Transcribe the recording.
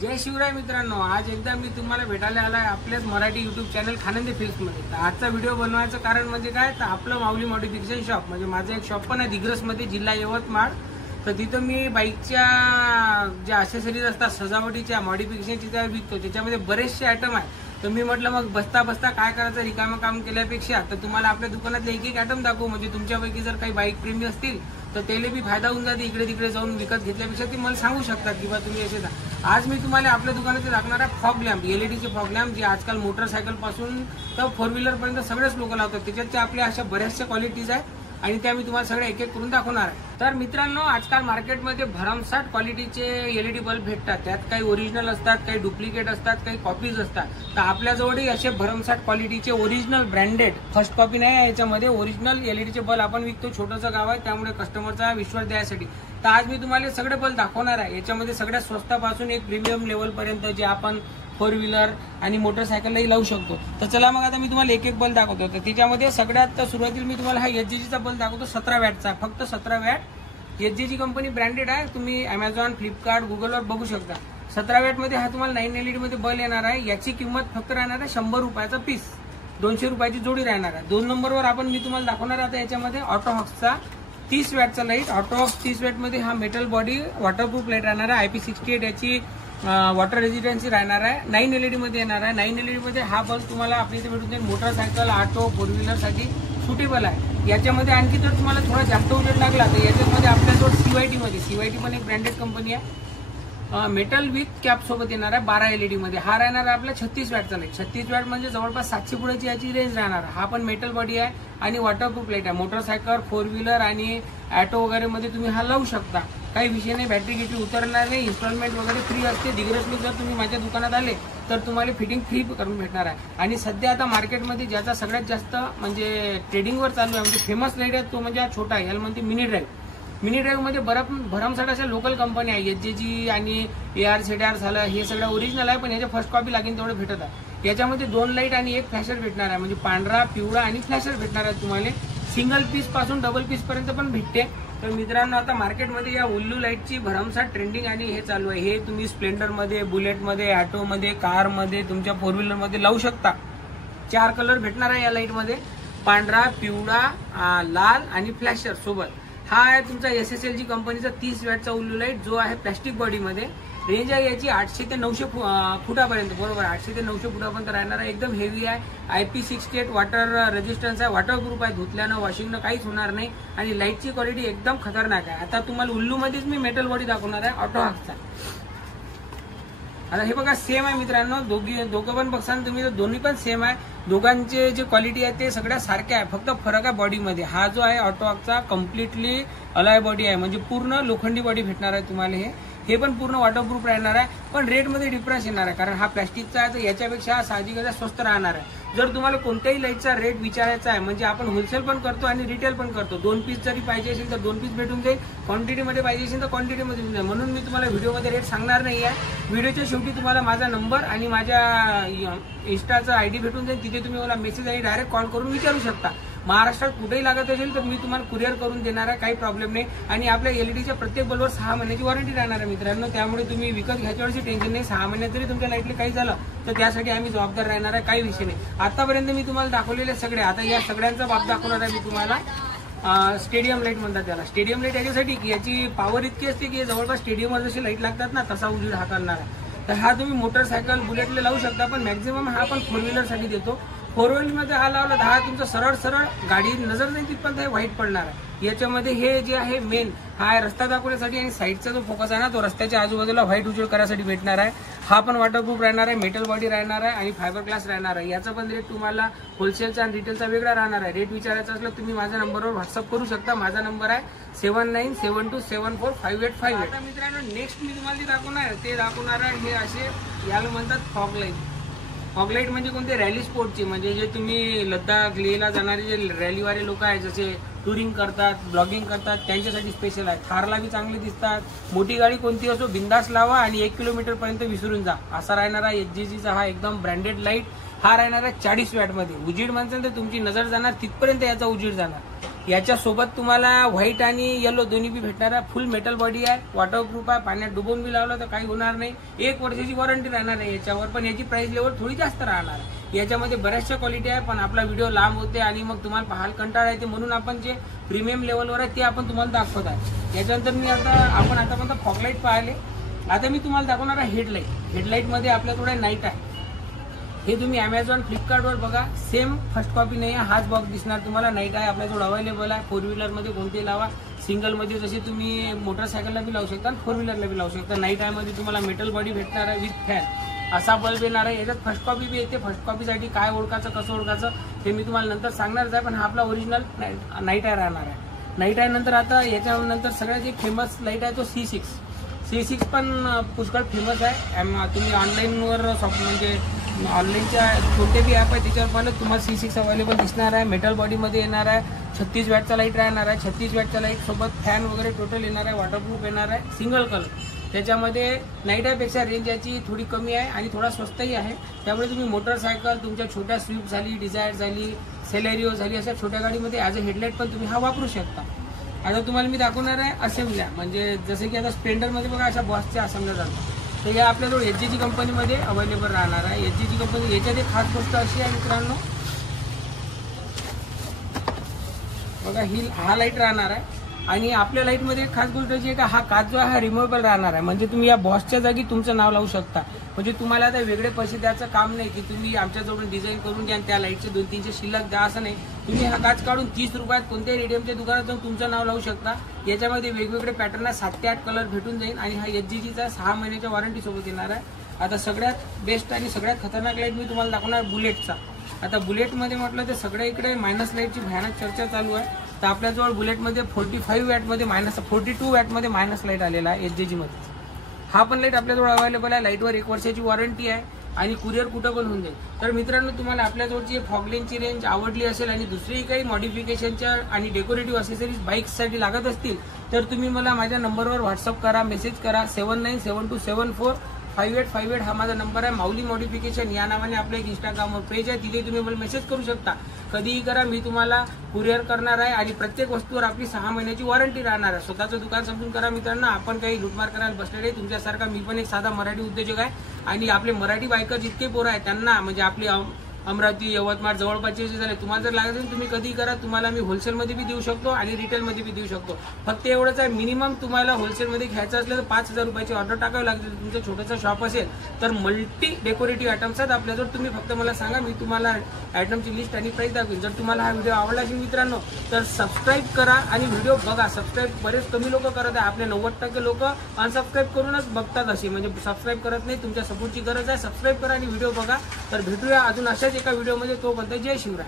जय शिवराय मित्रांनो, आज एकदा मी तुम्हाला भेटायला आलाय आपल्याच मराठी युट्यूब चॅनल खानंदे फिल्म्समध्ये। तर आजचा व्हिडिओ बनवायचं कारण म्हणजे काय, तर आपलं माऊली मॉडिफिकेशन शॉप म्हणजे माझं एक शॉप पण आहे दिग्रसमध्ये, जिल्हा यवतमाळ। तर तिथं मी बाईकच्या ज्या ॲक्सेसरीज असतात सजावटीच्या मॉडिफिकेशनची त्या विकतो, त्याच्यामध्ये बरेचसे आयटम आहे। तर मी म्हटलं मग बसता बसता काय करायचं, रिकामं काम केल्यापेक्षा तर तुम्हाला आपल्या दुकानातले एक एक आयटम दाखवू, म्हणजे तुमच्यापैकी जर काही बाईक प्रेमी असतील तर त्याला बी फायदा होऊन जाते। इकडे तिकडे जाऊन विकत घेतल्यापेक्षा ते मला सांगू शकतात की बा तुम्ही असे आज मी तुम्हाला आपल्या दुकानात दाखवणार आहे फॉग लॅम्प, एलईडीचे फॉग लॅम्प, जे आजकाल मोटरसायकल पासून तर फोर व्हीलर पर्यंत सगळेच लोक लावतात। त्याच्यात आपल्या अशा बऱ्याचशा क्वालिटीज आहेत आणि त्या मी तुम्हाला सगळे एक एक करून दाखवणार आहे। तर मित्रांनो, आजकाल मार्केटमध्ये भरमसाठ क्वालिटीचे एलईडी बल्ब भेटतात। त्यात काही ओरिजिनल असतात, काही डुप्लिकेट असतात, काही कॉपीज असतात। तर आपल्याजवळही असे भरमसाठ क्वालिटीचे ओरिजिनल ब्रँडेड फर्स्ट कॉपी नाही आहे, याच्यामध्ये ओरिजिनल एलईडीचे बल्ब आपण विकतो। छोटंसं गाव आहे त्यामुळे कस्टमरचा विश्वास द्यायसाठी तर आज मी तुम्हाला सगळे बल्ब दाखवणार आहे। याच्यामध्ये सगळ्यात स्वस्तापासून एक प्रीमियम लेवल पर्यंत जे आपण फोर व्हीलर आणि मोटरसायकललाही लावू शकतो। तर चला मग आता मी तुम्हाला एक एक बल्ब दाखवतो। तर त्याच्यामध्ये सगळ्यात सुरुवातीला मी तुम्हाला हा एचजीजीचा बल्ब दाखवतो। 17 वॅटचा, फक्त 17 वॅट। एचजीजी कंपनी ब्रँडेड आहे, तुम्ही अमेझॉन, फ्लिपकार्ट, गुगलवर बघू शकता। 17 वॅटमध्ये हा तुम्हाला 9 एलईडी मध्ये बल्ब येणार आहे। याची किंमत फक्त राहणार आहे 100 रुपयाचा पीस, 200 रुपयाची जोडी राहणार आहे। 2 नंबरवर आपण मी तुम्हाला दाखवणार आता याच्यामध्ये ऑटोहॉक्सचा 30 वॅटचा लाईट। ऑटोहॉक्स 30 वॅटमध्ये हा मेटल बॉडी वॉटरप्रूफ लाईट राहणार आहे। IP68 याची वॉटर रेजिस्टन्सी राहणार आहे। 9 एलईडी मध्ये येणार आहे। 9 एलईडी मध्ये हा बल्ब तुम्हाला आपल्या इथे भेटून जाईल। मोटरसायकल, ऑटो, फोर व्हीलर साठी सुटेबल आहे। याच्यामध्ये आणखी जर तुम्हाला थोडा जास्त उजेड लागला तर याच्यामध्ये आपल्याजवळ सीवायटी पण एक ब्रँडेड कंपनी आहे, मेटल विथ कॅप सोबत येणार आहे। 12 एलईडी मध्ये हा राहणार आहे आपला 36 वॅटचा लाईट। 36 वॅट म्हणजे जवळपास 700 पुढेची याची रेंज राहणार आहे। हा पण मेटल बॉडी आहे आणि वॉटरप्रूफ लाईट आहे। मोटरसायकल, फोर व्हीलर आणि ऑटो वगैरे मध्ये तुम्ही हा लावू शकता, काही विषय नाही। बॅटरी गिटरी उतरणार नाही, इन्स्टॉलमेंट वगैरे फ्री असते। दिग्रसला जर तुम्ही माझ्या दुकानात आले तर तुम्हाला फिटिंग फ्री करून भेटणार आहे। आणि सध्या आता मार्केटमध्ये ज्याचा सगळ्यात जास्त म्हणजे ट्रेडिंगवर चालू आहे, म्हणजे फेमस लाईट आहे तो म्हणजे हा छोटा आहे, याला म्हणते मिनी ड्राईव्ह। मिनी ड्राईव्ह मध्ये भरमसाठ अशा लोकल कंपन्या आहे, एचजीजी आणि AR झालं, हे सगळं ओरिजिनल आहे, पण याच्या फर्स्ट कॉपी लागेल तेवढं भेटत आहे। याच्यामध्ये 2 लाईट आणि एक फ्लॅशर भेटणार आहे, म्हणजे पांढरा, पिवळा आणि फ्लॅशर भेटणार आहे तुम्हाला। सिंगल पीस पासून डबल पीस पर्यंत पण भेटते। तर मित्रांनो, आता मार्केटमध्ये या उल्लू लाईटची भरमसाठ ट्रेंडिंग आणि हे चालू आहे। हे तुम्ही स्प्लेंडरमध्ये, बुलेटमध्ये, ऑटोमध्ये, कारमध्ये, तुमच्या फोर व्हीलरमध्ये लावू शकता। 4 कलर भेटणार आहे या लाईटमध्ये, पांढरा, पिवळा, लाल आणि फ्लॅशर सोबत। हा आहे तुमचा SSLG कंपनीचा 30 वॅटचा उल्लू लाईट, जो आहे प्लॅस्टिक बॉडीमध्ये। रेंज आहे याची 800 ते 900 फुटापर्यंत, बरोबर 800 ते 900 फुटापर्यंत राहणार आहे। एकदम हेवी आहे, IP68 वॉटर रेजिस्टन्स आहे, वॉटरप्रूफ आहे, धुतल्यानं वॉशिंगनं काहीच होणार नाही आणि लाईटची क्वालिटी एकदम खतरनाक आहे। आता तुम्हाला उल्लूमध्येच मी मेटल बॉडी दाखवणार आहे ऑटोहॉक्सचा। आता हे बघा सेम आहे मित्रांनो, दोघं पण बघसान तुम्ही तर दोन्ही पण सेम आहे। दोघांचे जे क्वालिटी आहे ते सगळ्या सारख्या आहे, फक्त फरक आहे बॉडीमध्ये। हा जो आहे ऑटोहॉक्सचा कम्प्लिटली अलॉय बॉडी आहे, म्हणजे पूर्ण लोखंडी बॉडी भेटणार आहे तुम्हाला। हे पण पूर्ण वॉटरप्रूफ राहणार आहे, पण रेटमध्ये डिफरन्स येणार आहे, कारण हा प्लॅस्टिकचा आहे तर याच्यापेक्षा साहजिकच स्वस्त राहणार आहे। जर तुम्हाला कोणत्याही लाईटचा रेट विचारायचा आहे, म्हणजे आपण होलसेल पण करतो आणि रिटेल पण करतो। 2 पीस जरी पाहिजे असेल तर 2 पीस भेटून जाईल, क्वांटिटीमध्ये पाहिजे असेल तर क्वांटिटीमध्ये भेटून जाईल। म्हणून मी तुम्हाला व्हिडिओमध्ये रेट सांगणार नाही आहे। व्हिडिओच्या शेवटी तुम्हाला माझा नंबर आणि माझ्या इंस्टाचा ID भेटून जाईल, तिथे तुम्ही मला मेसेज आणि डायरेक्ट कॉल करून विचारू शकता। महाराष्ट्रात कुठेही लागत असेल तर मी तुम्हाला कुरिअर करून देणार आहे, काही प्रॉब्लेम नाही। आणि आपल्या एलईडीच्या प्रत्येक बल्बवर 6 महिन्याची वॉरंटी राहणार आहे मित्रांनो, त्यामुळे तुम्ही विकत घ्यायच्या वेळेची टेन्शन नाही। 6 महिन्यात जरी तुमच्या लाईटला काही झालं तर त्यासाठी आम्ही जबाबदार राहणार आहे, काही विषय नाही। आतापर्यंत मी तुम्हाला दाखवलेले सगळे, आता या सगळ्यांचा बाब दाखवणार आहे मी तुम्हाला। स्टेडियम लाईट म्हणतात त्याला। स्टेडियम लाईट याच्यासाठी की याची पॉवर इतकी असते की जवळपास स्टेडियमवर जशी लाईट लागतात ना तसा उजेड हा करणार आहे। तर हा तुम्ही मोटरसायकल, बुलेटला लावू शकता, पण मॅक्झिमम हा आपण फोर व्हीलरसाठी देतो। फोर व्हीलरमध्ये हा लावला तर हा तुमचा सरळ गाडी नजर नाही तिथपर्यंत व्हाईट पडणार आहे। याच्यामध्ये हे जे आहे मेन हा रस्ता दाखवण्यासाठी आणि साईडचा जो फोकस आहे ना तो रस्त्याच्या आजूबाजूला व्हाईट उजेड करायसाठी भेटणार आहे। हा पण वॉटरप्रूफ राहणार आहे, मेटल बॉडी राहणार आहे आणि फायबर ग्लास राहणार आहे। याचा पण रेट तुम्हाला होलसेलचा आणि रिटेलचा वेगळा राहणार आहे। रेट विचारायचा असलं तुम्ही माझ्या नंबरवर व्हॉट्सअप करू शकता। माझा नंबर आहे 7972745858। आता मित्रांनो, नेक्स्ट मी तुम्हाला जे दाखवणार ते दाखवणार आहे हे असे, याला म्हणतात फॉग लाईट। फॉग लाईट म्हणजे कोणते, रॅली स्पोर्टची, म्हणजे जे तुम्ही लद्दाख, लेहला जाणारे जे रॅलीवाले लोक आहेत, जसे टुरिंग करतात, ब्लॉगिंग करतात, त्यांच्यासाठी स्पेशल आहे। थारला बी चांगले दिसतात। मोठी गाडी कोणती असो बिंदास लावा आणि 1 किलोमीटर पर्यंत विसरून जा, असा राहणार आहे एचजीजीचा हा एकदम ब्रँडेड लाईट। हा राहणार आहे 40 वॅटमध्ये। उजीड म्हणतात तर तुमची नजर जाणार तिथपर्यंत याचा उजीड जाणार। याच्यासोबत तुम्हाला व्हाईट आणि येलो दोन्ही बी भेटणार आहे. फुल मेटल बॉडी आहे, वॉटरप्रूफ आहे, पाण्यात डुबवून बी लावलं तर काही होणार नाही. 1 वर्षाची वॉरंटी राहणार आहे याच्यावर, पण याची प्राइस लेवल थोडी जास्त राहणार आहे. याच्यामध्ये बऱ्याचशा क्वालिटी आहे, पण आपला व्हिडिओ लांब होते आणि मग तुम्हाला पाहायला कंटाळा येते, म्हणून आपण जे प्रीमियम लेवलवर आहे ते आपण तुम्हाला दाखवत आहे. याच्यानंतर आपण आतापर्यंत फॉगलाईट पाहिले. आता मी तुम्हाला दाखवणार आहे हेडलाईट. हेडलाईटमध्ये आपल्याकडे नाईट आहे. हे तुम्ही अमेझॉन फ्लिपकार्टवर बघा, सेम फर्स्ट कॉपी नाही आहे, हाच बॉक्स दिसणार तुम्हाला. नाईट आहे आपल्याजवळ अवेलेबल आहे. 4 व्हीलरमध्ये कोणते लावा, सिंगलमध्ये जसे तुम्ही मोटरसायकलला बी लावू शकता आणि 4 व्हीलरला बी लावू शकता. नाईट मध्ये तुम्हाला मेटल बॉडी भेटणार आहे विथ फॅन, असा बल्ब येणार आहे. याच्यात फर्स्ट कॉपी बी येते. फर्स्ट कॉपीसाठी काय ओळखायचं, कसं ओळखायचं ते मी तुम्हाला नंतर सांगणारच आहे, पण हा आपला ओरिजिनल नाईट आहे राहणार आहे. नाईट आहे नंतर आता याच्यानंतर सगळ्यात जे फेमस लाईट आहे तो C6 पण पुष्कळ फेमस आहे. तुम्ही ऑनलाईनवर म्हणजे ऑनलाईनच्या कोणते बी ॲप आहे त्याच्यावर पाहिलं तुम्हाला C6 अवेलेबल दिसणार आहे. मेटल बॉडीमध्ये येणार आहे. 36 वॅटचा लाईट राहणार आहे. 36 वॅटच्या लाईट सोबत फॅन वगैरे टोटल येणार आहे. वॉटरप्रूफ येणार आहे. Single colour. त्याच्यामध्ये नाईट आयपेक्षा रेंज याची थोडी कमी आहे आणि थोडा स्वस्तही आहे. त्यामुळे तुम्ही मोटरसायकल, तुमच्या छोट्या स्विफ्ट झाली, डिझायर झाली, सेलेरिओ झाली, अशा छोट्या गाडीमध्ये ॲज अ हेडलाईट पण तुम्ही हा वापरू शकता. आता तुम्हाला मी दाखवणार आहे असेंब्ल्या, म्हणजे जसे की आता स्प्लेंडरमध्ये बघा अशा बॉसच्या असेंब्ल्या जातात. तर या आपल्याजवळ HGG कंपनीमध्ये अवेलेबल राहणार आहे. HGG कंपनी याच्यात एक खास गोष्ट अशी आहे मित्रांनो, बघा हा लाईट राहणार आहे. आणि आपल्या लाईटमध्ये एक खास गोष्ट अशी आहे का हा काच जो आहे हा रिमूव्हेबल राहणार आहे. म्हणजे तुम्ही या बॉसच्या जागी तुमचं नाव लावू शकता. म्हणजे तुम्हाला आता वेगळे पैसे द्यायचं काम नाही की तुम्ही आमच्याजवळून डिझाईन करून द्या आणि त्या लाईटचे 200-300 शिल्लक द्या, असं नाही. तुम्ही हा काच काढून 30 रुपयात कोणत्याही रेडियमच्या दुकानात जाऊन तुमचं नाव लावू शकता. याच्यामध्ये वेगवेगळे पॅटर्न आहे, 7 ते 8 कलर भेटून जाईल आणि हा HGGचा 6 महिन्याच्या वॉरंटी सोबत येणार आहे. आता सगळ्यात बेस्ट आणि सगळ्यात खतरनाक लाईट मी तुम्हाला दाखवणार बुलेटचा. आता बुलेटमध्ये म्हटलं तर सगळ्या इकडे मायनस लाईटची भयानक चर्चा चालू आहे. तर आपल्याजवळ बुलेटमध्ये 45 वॅटमध्ये -42 वॅटमध्ये मायनस लाईट आलेला आहे HGGमध्ये. हा पण लाईट आपल्याजवळ अवेलेबल आहे. लाईटवर 1 वर्षाची वॉरंटी आहे आणि कुरिअर कुठं पण होऊन जाईल. तर मित्रांनो, तुम्हाला आपल्याजवळची फॉगलेनची रेंज आवडली असेल आणि दुसरी काही मॉडिफिकेशनच्या आणि डेकोरेटिव्ह असेसरीज बाईक्ससाठी लागत असतील तर तुम्ही मला माझ्या नंबरवर व्हॉट्सअप करा, मेसेज करा. 7972745858 हा माझा नंबर आहे. माऊली मॉडिफिकेशन या नावाने आपलं एक इंस्टाग्रामवर पेज आहे, तिथे तुम्ही मला मेसेज करू शकता. कधीही करा, मी तुम्हाला कुरिअर करणार आहे आणि प्रत्येक वस्तूवर आपली 6 महिन्याची वॉरंटी राहणार आहे. स्वतःचं दुकान समजून करा मित्रांनो. आपण काही लुटमार करायला बसलेले तुमच्यासारखा मी पण एक साधा मराठी उद्योजक आहे. आणि आपले मराठी बायकर जितके पोरं आहेत त्यांना म्हणजे आपली अमरावती, यवतमाळ जवळपासचे जे झाले, तुम्हाला जर लागत असेल तुम्ही कधी करा. तुम्हाला मी होलसेलमध्ये बी देऊ शकतो आणि रिटेलमध्ये बी देऊ शकतो. फक्त एवढंच आहे, मिनिमम तुम्हाला होलसेलमध्ये घ्यायचं असलं तर 5,000 रुपयाची ऑर्डर टाकावी लागते. तुमचं छोटंसं शॉप असेल तर मल्टी डेकोरेटिव्ह आयटम्स आहेत आपल्याजवळ. तुम्ही फक्त मला सांगा, मी तुम्हाला आयटमची लिस्ट आणि प्राईस दाखवेन. जर तुम्हाला हा व्हिडिओ आवडला असेल मित्रांनो तर सबस्क्राईब करा आणि व्हिडिओ बघा. सबस्क्राईब बरेच कमी लोक करत आहे. आपले 90% लोक अनसबस्क्राईब करूनच बघतात, असे म्हणजे सबस्क्राईब करत नाही. तुमच्या सपोर्टची गरज आहे. सबस्क्राईब करा आणि व्हिडिओ बघा. तर भेटूया अजून अशाच एका व्हिडिओमध्ये. तोपर्यंत जय शिवराय.